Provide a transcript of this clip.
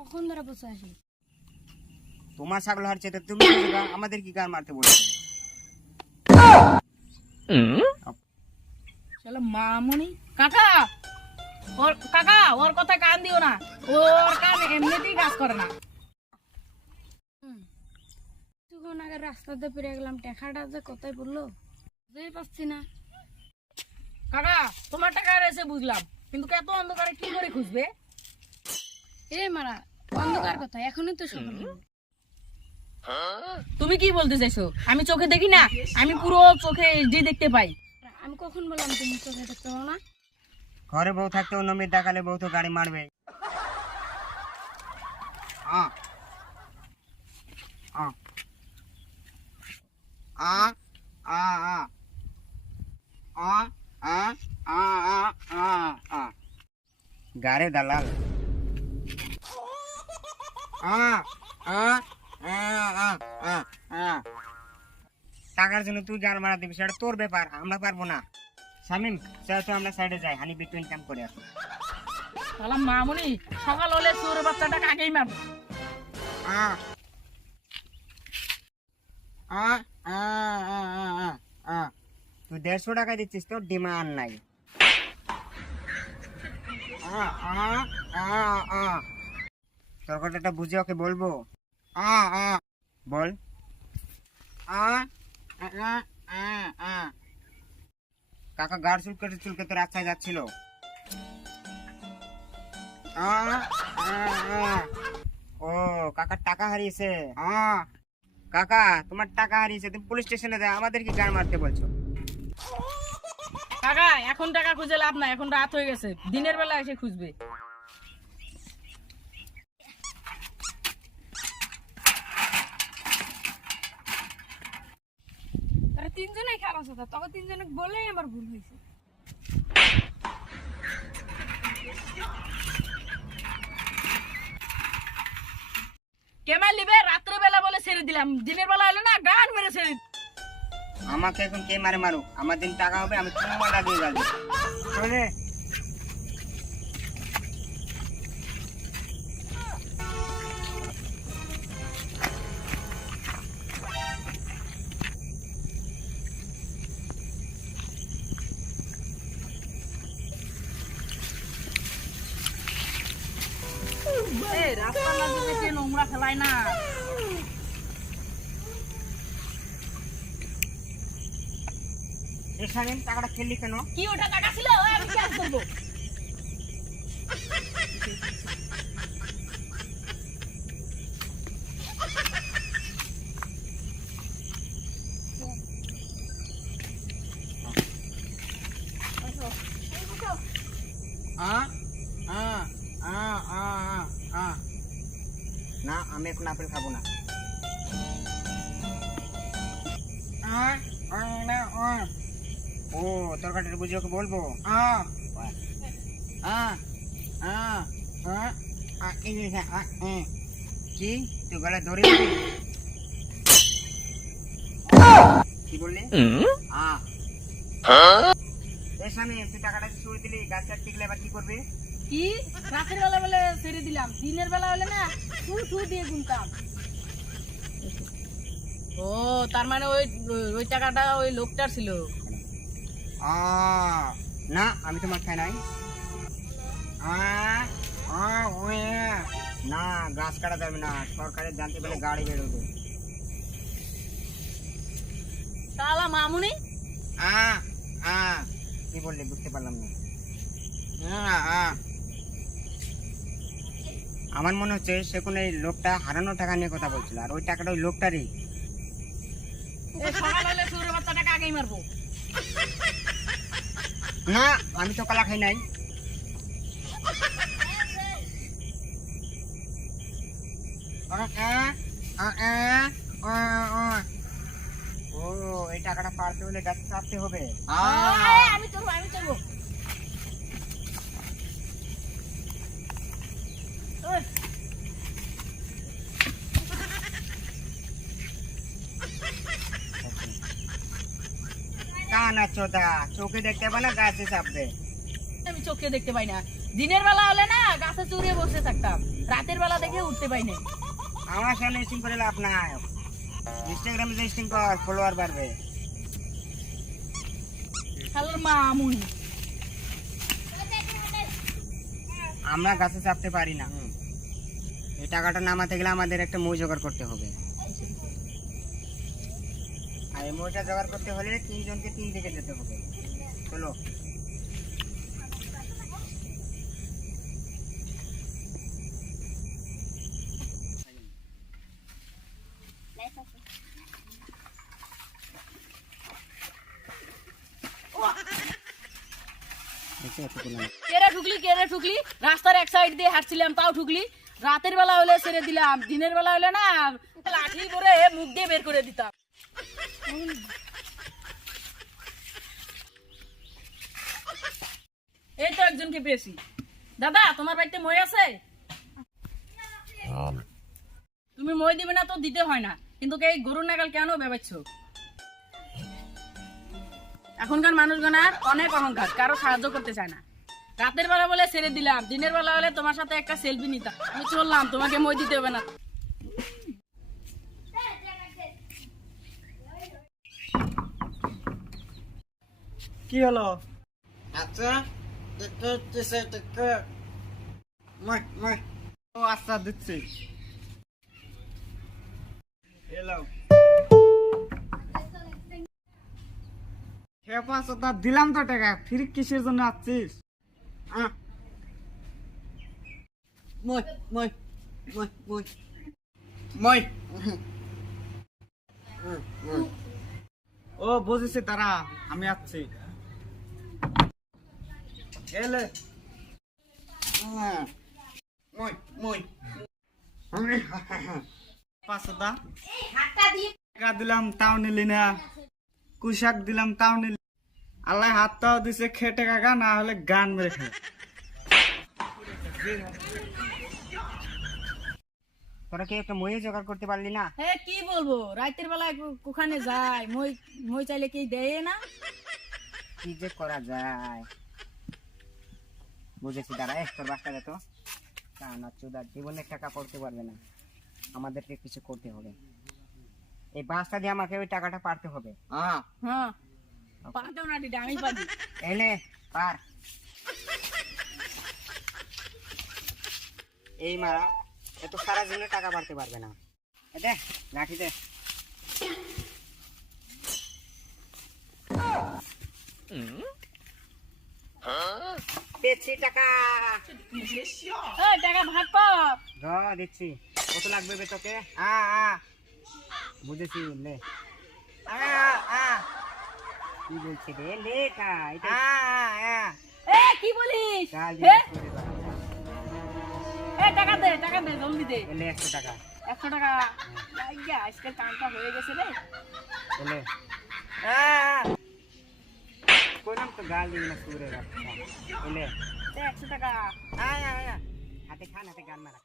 কখন ধরে বসে আসি? তোমার ছাগল হারছে তো তুমি আমাদের কি গান মারতে বলছো? চলো মামুনি কাকা, ওর কথা কান দিও না, ওর কান এমনিতেই কাজ করে না। কিছুক্ষণ আগে রাস্তাতে পেরে গেলাম, টাকাটা যে কোথায় পড়লো বুঝতেই পারছি না। কাকা তোমার টাকা রয়েছে বুঝলাম, কিন্তু এত অন্ধকারে কি করে খুঁজবে? এ মারা, অন্ধকার কথা, এখনই তো সকাল হলো। তুমি কি বলতে চাইছো? আমি চোখে দেখি না? আমি পুরো চোখে এইচডি দেখতে পাই। আমি কখন বললাম তুমি চোখে দেখতে পাও না? ঘরে বউ থাকতে অন্য মেয়ে দেখালে বউ তো গাড়ি মারবে। আ আ আ আ আ আ আ আ আ গারে দালাল। আ আ আ আ আ টাকার জন্য তুই গাল মারা দিবি, সেটা তোর ব্যাপার, আমরা পারবো না। শামিম চল তো আমরা সাইডে যাই, হানি বিটুইন কাম করে আসো। শালা মামুনি, সকাল হলে চোরের বাচ্চাটা কাকেই মারবো। আ আ আ আ আ তুই 150 টাকা দিচ্ছিস, তোর ডিমান্ড নাই। আ আ আ আ তোর কথাটা বুঝে ওকে বলবো। আ আ বল। আ আ আ আ কাকা গাড় চুলকাতে চুলকাতে রাস্তায় যাচ্ছিল। আ আ আ ও কাকার টাকা হারিয়েছে। কাকা তোমার টাকা হারিয়েছে, তুমি পুলিশ স্টেশনে যাও, আমাদের কি গান মারতে বলছো? কাকা এখন টাকা খুঁজে লাভ নাই, এখন রাত হয়ে গেছে, দিনের বেলা এসে খুঁজবে। তারা তিনজনেই খারাপ আছে, তখন তিনজনে বলেই আমার ভুল হয়েছে। কেমন লিবে? রাত্রে বেলা বলে ছেড়ে দিলাম, দিনের বেলা হলে না গান মেরে ছেড়ে। আমাকে এখন কে মারে মারুক, আমার দিন টাকা হবে, আমি তোমার লাগিয়ে যাবো। চলে রাস্তার মাঝে বেশি নোংরা ফেলায় না। এখানে টাকাটা খেললি কেন? কি ওটা টাকা ছিল? আমি ক্যাশ করবো। আ আ আ আ আ না আমি এখন আপেল খাবো না। ও তরকারিটা বুঝে ওকে বলবো। কি তুই গলায় ধরে কি বললি? স্বামী তুই টাকাটা ছুড়ে দিলি, গাছটা টিকলে এবার কি করবি? কি রাতের বেলা বলে ছেড়ে দিলাম, দিনের বেলা হলে না টু টু দিয়ে গুনতাম। ও তার মানে ওই ওই টাকাটা ওই লোকটার ছিল। না আমি তোমার খাই নাই। না গাছ কাটা যাবে না, সরকারের জানতে পেলে গাড়ি বেরোবে। শালা মামুনি, কি বললি বুঝতে পারলাম না। আমার মনে হচ্ছে সে কোন এই লোকটা হারানো টাকা নিয়ে কথা বলছিল, আর ওই টাকাটা ওই লোকটারই। সকাল হলে চোরের বাচ্চাটাকে আগেই মারবো। না আমি তো কলা খাই নাই। ও এই টাকাটা পারতে হলে গাছ চাপতে হবে। আমি চলবো, আমি চলবো। না চোদা, চোখে দেখতে পাবে না, গাছে চাপবে। আমি চোখে দেখতে পাই না। দিনের বেলা হলে না গাছে চড়িয়ে বসে থাকতাম, রাতের বেলা দেখে উঠতে পাই না। আমার সামনে স্টিং করে লাভ নাই। ইনস্টাগ্রামে যে স্টিং কর, ফলোয়ার বাড়বে। হ্যালো মামুন, আমরা গাছে চাপতে পারি না। এই টাকাটা নামাতে গেলে আমাদের একটা মই জোগাড় করতে হবে। আর এই মইটা জোগাড় করতে হলে 3 জনকে 3 দিকে যেতে হবে। চলো। কেরে ঠুকলি, রাস্তার এক সাইড দিয়ে হাঁটছিলাম তাও ঠুকলি। রাতের বেলা হলে ছেড়ে দিলাম, দিনের বেলা হলে না লাঠি করে মুখ দিয়ে বের করে দিতাম। এই তো একজনকে পেয়েছি। দাদা, তোমার বাড়িতে মই আছে? তুমি মই দিবে না তো দিতে হয় না, কিন্তু এই গরুর নাগাল কেন ভেবেছ? এখনকার মানুষগণার অনেক অহংকার, কারো সাহায্য করতে চায় না। রাতের বেলা বলে ছেড়ে দিলাম, দিনের বেলা হলে তোমার সাথে একটা সেলফি নিতাম। আমি চললাম, তোমাকে মই দিতে হবে না। কি হলো? আচ্ছা, ও আচ্ছা দিচ্ছি। দিলাম তো টাকা, ফির কিসের জন্য আসছিস? মই মই মই মই মই ও বুঝেছি, তারা আমি আসছি। এলে মই মই টাকা দিলাম তাও নিলি না, কুশাক দিলাম তাও নিলি। আল্লাহ হাতটাও দিছে, খেটে কাকা, না হলে গান মেরে খে। তোরা কি একটা মই জোগাড় করতে পারলি না? হ্যাঁ, কি বলবো, রাতের বেলায় কোখানে যায়, মই মই চাইলে কি দেয় না? কি যে করা যায় বুঝেছি। দাঁড়া, তোর বাসটা দে তো। না চুদার জীবনে টাকা পড়তে পারবে না, আমাদেরকে কিছু করতে হবে। এই বাসটা দিয়ে আমাকে ওই টাকাটা পারতে হবে। হ্যাঁ, পারতাম না দিদি, আমি পারি। এনে পার। এই মারা এত সারা দিনে টাকা পারতে পারবে না। দে লাঠি দে। পেয়েছি টাকা। টাকা ভাগ কর। দিচ্ছি। কত লাগবে বে তোকে? বুঝেছি, লে। কি বলছি রে, লে কি বলিস? টাকা দে জলদি দে। 100 টাকা। 100 টাকা? আজকের কামটা হয়ে গেছে রে। কইলাম তো গাল দিবি না সুরে রাখা। 100 টাকা। হাতে খান, হাতে গান মারা।